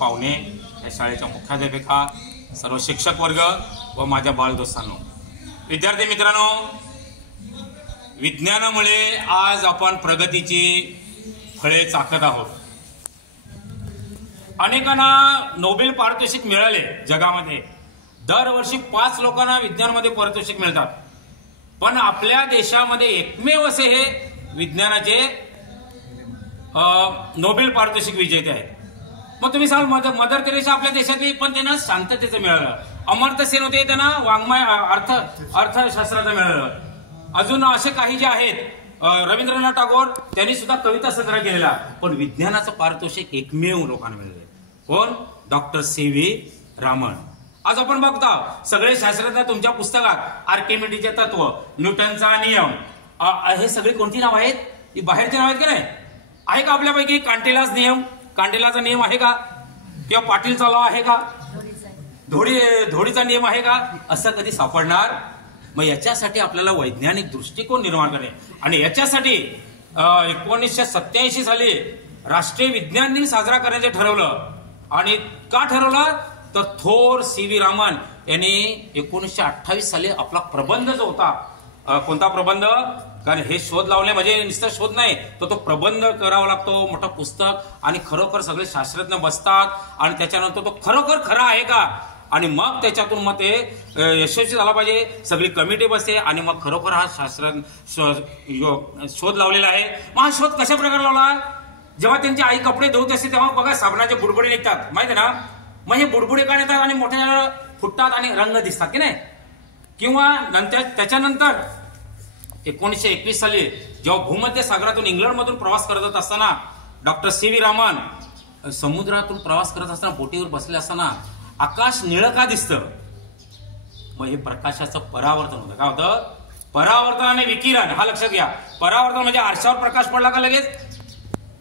पाहुणे, या शाळेच्या मुख्याध्यापिका, सर्व शिक्षक वर्ग व माझ्या बालदोस्तांनो, विद्यार्थी मित्रांनो, विज्ञानामुळे आज आपण प्रगतीची फळे चाखत आहोत. अनेकांना नोबेल पारितोषिक मिळाले जगामध्ये. दरवर्षी 5 लोकांना विज्ञानामध्ये पारितोषिक मिळतात. पण आपल्या देशामध्ये एकमेव असे हे विज्ञानाचे नोबेल पारितोषिक विजेते आहेत. मग तुम्ही सांगाल मदर तेरेसा आपल्या देशातली, पण त्यांना शांततेचं मिळालं. अमर्त्य सेन होते, त्यांना वाङ्मय अर्थशास्त्राचं मिळालं. अजून असे काही जे आहेत, रवींद्रनाथ टागोर, त्यांनी सुद्धा कविता संग्रह केलेला. पण विज्ञानाचं पारितोषिक एकमेव लोकांना मिळाले. कोण? डॉक्टर सी.व्ही. रामन. आज आपण बघता सगळे शास्त्रज्ञ तुमच्या पुस्तकात आर्किमिडीचे तत्व, न्यूटनचा नियम, हे सगळे कोणती नाव आहेत? ही बाहेरची नाव आहेत का नाही? आहे का आपल्यापैकी कांटेलाच नियम? कांटेलाचा नियम आहे का? किंवा पाटीलचा लॉ आहे का? धोडीचा नियम आहे का? असं कधी सापडणार? मग याच्यासाठी आपल्याला वैज्ञानिक दृष्टिकोन निर्माण करणे, आणि याच्यासाठी 1987 साली राष्ट्रीय विज्ञान दिन साजरा करण्याचे ठरवलं. आणि का ठरवलं? तर थोर सी.व्ही. रामन यांनी 1928 साली आपला प्रबंध जो होता, कोणता प्रबंध? कारण हे शोध लावले म्हणजे नुसतं शोध नाही, तो प्रबंध करावा लागतो, मोठं पुस्तक, आणि खरोखर सगळे शास्त्रज्ञ बसतात आणि त्याच्यानंतर तो खरोखर खरा आहे का, आणि मग त्याच्यातून मग ते यशस्वी झाला पाहिजे. सगळी कमिटी बसते आणि मग खरोखर हा शोध लावलेला आहे. मग हा शोध कशा प्रकारे लावला? जेव्हा त्यांची आई कपडे धुवत असते तेव्हा बघा साबणाचे बुडबुडे निघतात, माहिती आहे ना? मग हे बुडबुडे का येतात आणि मोठ्या फुटतात आणि रंग दिसतात की नाही? किंवा नंतर त्याच्यानंतर 1921 साली जेव्हा भूमध्य सागरातून इंग्लंडमधून प्रवास करत असताना डॉक्टर सी.व्ही. रामन समुद्रातून प्रवास करत असताना बोटीवर बसले असताना आकाश निळं का दिसतं? मग हे प्रकाशाचं परावर्तन होतं. काय होतं? परावर्तन आणि विकिरण. हा लक्षात घ्या. परावर्तन म्हणजे आरशावर प्रकाश पडला का लगेच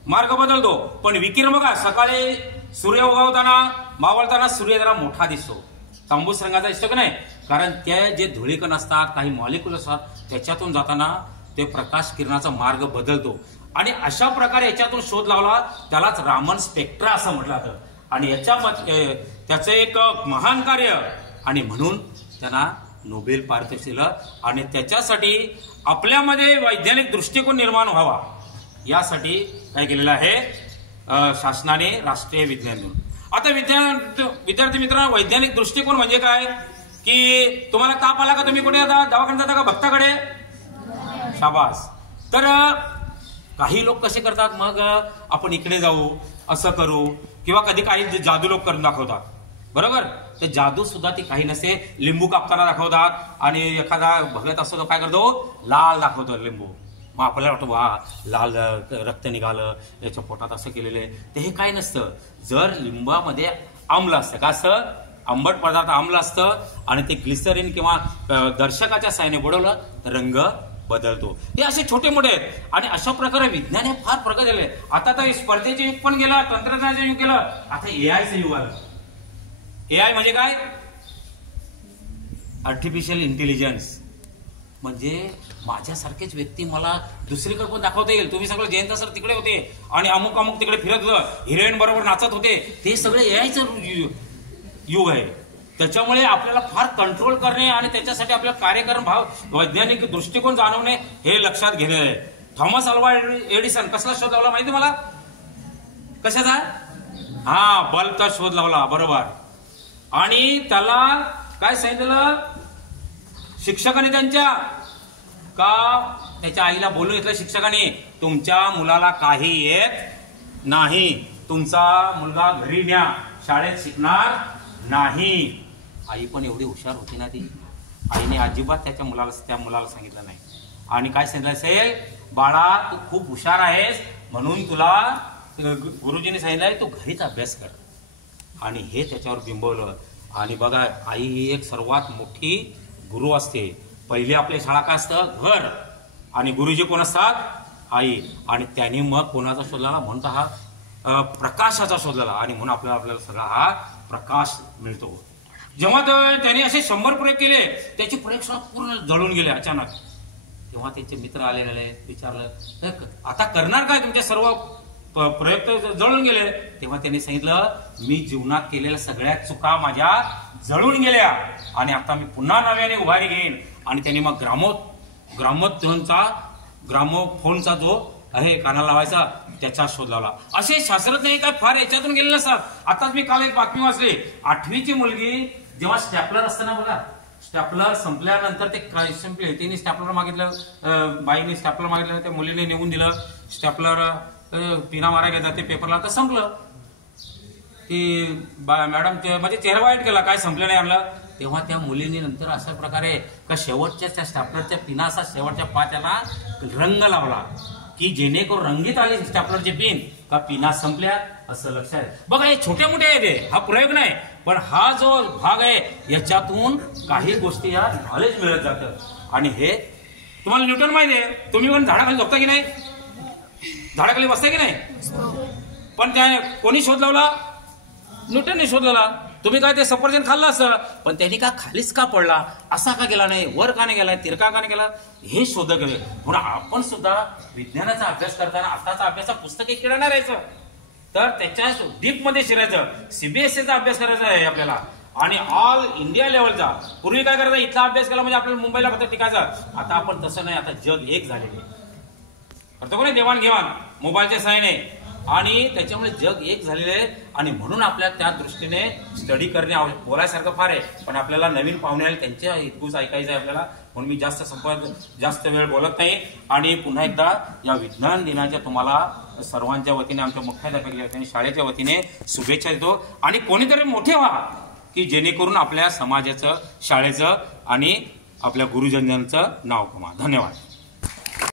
मार्ग बदलतो, पण विकिरण बघा, सकाळी सूर्य उगवताना मावळताना सूर्य जरा मोठा दिसतो, तांबूस रंगाचा दिसतो का नाही? कारण ते जे धुळीकण असतात, काही मॉलिक्यूल असतात, त्याच्यातून जाताना ते प्रकाश किरणाचा मार्ग बदलतो. आणि अशा प्रकारे याच्यातून शोध लावला, त्यालाच रामन स्पेक्ट्रा असं म्हटलं जातं. आणि त्याचं एक महान कार्य, आणि म्हणून त्यांना नोबेल पारितोषिक दिलं. आणि त्याच्यासाठी आपल्यामध्ये वैज्ञानिक दृष्टिकोन निर्माण व्हावा यासाठी काय केलेलं आहे? शासनाने राष्ट्रीय विज्ञान दिन. आता विद्यार्थी मित्रांनो, वैज्ञानिक दृष्टिकोन म्हणजे काय? की तुम्हाला ताप आला का तुम्ही कुठे आता दवाखान्यात जाता का? भक्ताकडे. शाबास. तर काही लोक कसे करतात, मग आपण इकडे जाऊ, असं करू, किंवा कधी काही जादू लोक करून दाखवतात, बरोबर? तर जादू सुद्धा ती काही नसते. लिंबू कापताना दाखवतात, आणि एखादा भगत असतो तो काय करतो? लाल दाखवतो लिंबू. मग आपल्याला वाटतं वा, लाल रक्त निघालं, याच्या पोटात असं केलेलं आहे. ते हे काय नसतं. जर लिंबामध्ये आम्ल असतं, का असं आंबट पदार्थ आम्ल असतं, आणि ते ग्लिसरीन किंवा दर्शकाच्या साहाय्याने बुडवलं तर रंग बदलतो. हे असे छोटे मोठे आहेत. आणि अशा प्रकारे विज्ञान हे फार प्रगत झाले. आता तर स्पर्धेचे युग पण गेलं, तंत्रज्ञानाचं युग गेलं, आता एआयचं युग आलं. एआय म्हणजे काय? Artificial intelligence. म्हणजे माझ्यासारखेच व्यक्ती मला दुसरीकडे पण दाखवता येईल. तुम्ही सगळं जयंत सर तिकडे होते आणि अमुक अमुक तिकडे फिरत होतं, हिरोईन बरोबर नाचत होते, ते सगळे एआयचं युग आहे. त्याच्यामुळे आपल्याला फार कंट्रोल करणे आणि त्याच्यासाठी आपल्याला कार्यक्रम भाव, वैज्ञानिक दृष्टिकोन जाणवणे हे लक्षात घेणे आहे. थॉमस अल्वा एडिसन कसला शोध लावला माहिती मला? कशाचा? हा, बल्बचा शोध लावला, बरोबर. आणि त्याला काय सांगितलं शिक्षकाने त्यांच्या, का त्याच्या आईला बोलून घेतलं शिक्षकाने, तुमच्या मुलाला काही येत नाही, तुमचा मुलगा घरी न्या, शाळेत शिकणार नाही. आई पण एवढी हुशार होती ना ती, आईने अजिबात त्या मुलाला सांगितलं नाही. आणि काय सांगितलं असेल, बाळा तू खूप हुशार आहेस म्हणून तुला गुरुजीने सांगितलंय तू घरीच अभ्यास कर. आणि हे त्याच्यावर बिंबवलं. आणि बघा, आई ही एक सर्वात मोठी गुरु असते. पहिली आपली शाळा काय असतं? घर. आणि गुरुजी कोण असतात? आई. आणि त्यांनी मग कोणाचा शोध लावला? म्हणता हा प्रकाशाचा शोध लावला. आणि म्हणून आपल्याला सगळा हा प्रकाश मिळतो. जेव्हा त्यांनी असे 100 प्रयोग केले, त्याची प्रयोगशाळा पूर्ण जळून गेले अचानक. तेव्हा त्यांचे मित्र आले, विचारलं आता करणार काय तुमच्या सर्व प्रयोग तर जळून गेले, तेव्हा त्यांनी सांगितलं मी जीवनात केलेल्या सगळ्या चुका माझ्या जळून गेल्या आणि आता मी पुन्हा नव्याने उभारी घेईन. आणि त्यांनी मग ग्रामोफोनचा जो आहे कानाला लावायचा त्याचा शोध लावला. असे शास्त्रज्ञ काय फार याच्यातून गेलेले असतात. आताच मी काल एक बातमी वाचली, 8वीची मुलगी जेव्हा स्टॅपलर असताना बघा, स्टॅपलर संपल्यानंतर ते काय संपले, तिने स्टॅपलर मागितलं, बाईने स्टॅपलर मागितलं, त्या मुलीने नेऊन दिलं स्टॅपलर, पिना मारा घेतात ते पेपरला, तर संपलं. की मॅडम म्हणजे चेहरा वाईट केला, काय संपलं नाही आणलं. तेव्हा त्या मुलीने नंतर अशा प्रकारे का शेवटच्या त्या स्टॅपलरच्या पिना असा शेवटच्या पाच्याला रंग लावला की जेणेकरून रंगीत आले स्टॅपलरचे पिन का पिना संपल्या असं लक्षात आहे. बघा हे छोटे मोठे आहे, ते हा प्रयोग नाही, पण हा जो भाग आहे याच्यातून काही गोष्टी या नॉलेज मिळत जातं. आणि हे तुम्हाला न्यूटन माहिती आहे, तुम्ही पण झाडाखाली झोपता की नाही, झाडाखाली बसता की नाही, पण त्या कोणी शोध लावला, न्यूटनने शोध लावला. तुम्ही काय ते सफरचंद खाल्लं असं, पण त्यांनी का खालीच का पडला, असा का गेला नाही, वर का नाही गेला, तिरका का नाही गेला, हे शोध केले. म्हणून आपण सुद्धा विज्ञानाचा अभ्यास करताना आताचा अभ्यास पुस्तक एक किडा नाही राहायचं, तर त्याच्या डीप मध्ये शिरायचं. सीबीएसईचा अभ्यास करायचा आहे आपल्याला आणि ऑल इंडिया लेवलचा. पूर्वी काय करायचं, इथला अभ्यास केला म्हणजे आपल्याला मुंबईला फक्त टिकायचं. आता आपण तसं नाही, आता जग एक झालेले करतो कोणी देवाणघेवाण मोबाईलच्या सहाय्याने, आणि त्याच्यामुळे जग एक झालेले आहे. आणि म्हणून आपल्याला त्या दृष्टीने स्टडी करणे आवश्यक. बोलायसारखं फार आहे, पण आपल्याला नवीन पाहुणे आले त्यांच्या इतकूच ऐकायचं आहे आपल्याला. म्हणून मी जास्त वेळ बोलत नाही. आणि पुन्हा एकदा या विज्ञान दिनाच्या तुम्हाला सर्वांच्या वतीने, आमच्या मुख्याध्यापकाच्या वतीने, शाळेच्या वतीने शुभेच्छा देतो. आणि कोणीतरी मोठे व्हा की जेणेकरून आपल्या समाजाचं, शाळेचं आणि आपल्या गुरुजनांचं नाव कमा. धन्यवाद.